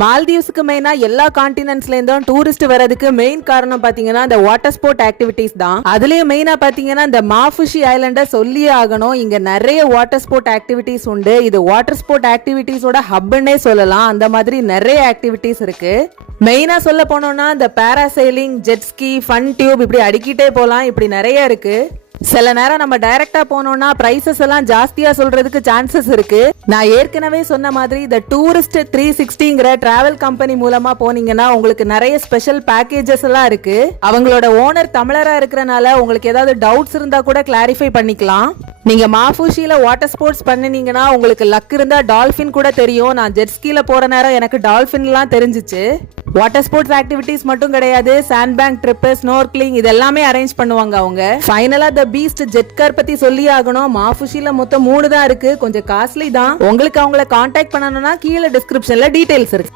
மால்தீவ்ஸ்க்கு மெயினா எல்லா கான்டினென்ட்ஸ்ல இருந்தும் டூரிஸ்ட் வரதுக்கு மெயின் காரணம் பாத்தீங்கன்னா இந்த வாட்டர் ஸ்போர்ட் ஆக்டிவிட்டிஸ் தான். அதுலயும் மெயினா பாத்தீங்கன்னா இந்த மாஃபுஷி ஐலண்ட சொல்லியே ஆகணும். இங்க நிறைய வாட்டர் ஸ்போர்ட் ஆக்டிவிட்டிஸ் உண்டு. இது வாட்டர் ஸ்போர்ட் ஆக்டிவிட்டிஸோட ஹப்னே சொல்லலாம். அந்த மாதிரி நிறைய ஆக்டிவிட்டிஸ் இருக்கு. மெயினா சொல்ல போனோம்னா இந்த பாராசைலிங், ஜெட்ஸ்கி, ஃபன் டியூப் இப்படி அடிக்கிட்டே போலாம். இப்படி நிறைய இருக்கு. சில நேரம் நம்ம டைரக்டா போனோம்னா பிரைசஸ் எல்லாம் ஜாஸ்தியா சொல்றதுக்கு சான்சஸ் இருக்கு. நான் ஏற்கனவே சொன்ன மாதிரி இந்த டூரிஸ்ட் 360ங்கிற டிராவல் கம்பெனி மூலமா போனீங்கன்னா உங்களுக்கு நிறைய ஸ்பெஷல் பேக்கேஜஸ் எல்லாம் இருக்கு. அவங்களோட ஓனர் தமிழரா இருக்கறனால உங்களுக்கு ஏதாவது டவுட்ஸ் இருந்தா கூட கிளாரிஃபை பண்ணிக்கலாம். நீங்க மாஃபுஷில வாட்டர் ஸ்போர்ட்ஸ் பண்ணினீங்கன்னா உங்களுக்கு லக் இருந்தா டால்பின் கூட தெரியும். நான் ஜெட்ஸ்கில போற நேரம் எனக்கு டால்பின்லாம் தெரிஞ்சிச்சு. வாட்டர் ஸ்போர்ட்ஸ் ஆக்டிவிட்டிஸ் மட்டும் கிடையாது, சாண்ட் பேங்க் ட்ரிப், ஸ்னோர்க்லிங் இதெல்லாமே அரேஞ்ச் பண்ணுவாங்க அவங்க. ஃபைனலா தி பீஸ்ட் ஜெட் கார் பத்தி சொல்லி ஆகணும். மாஃபுஷில மொத்தம் 3 தான் இருக்கு. கொஞ்சம் காஸ்ட்லி தான். உங்களுக்கு அவங்கள கான்டாக்ட் பண்ணணும்னா கீழே டிஸ்கிரிப்ஷன்ல டீடைல்ஸ் இருக்கு.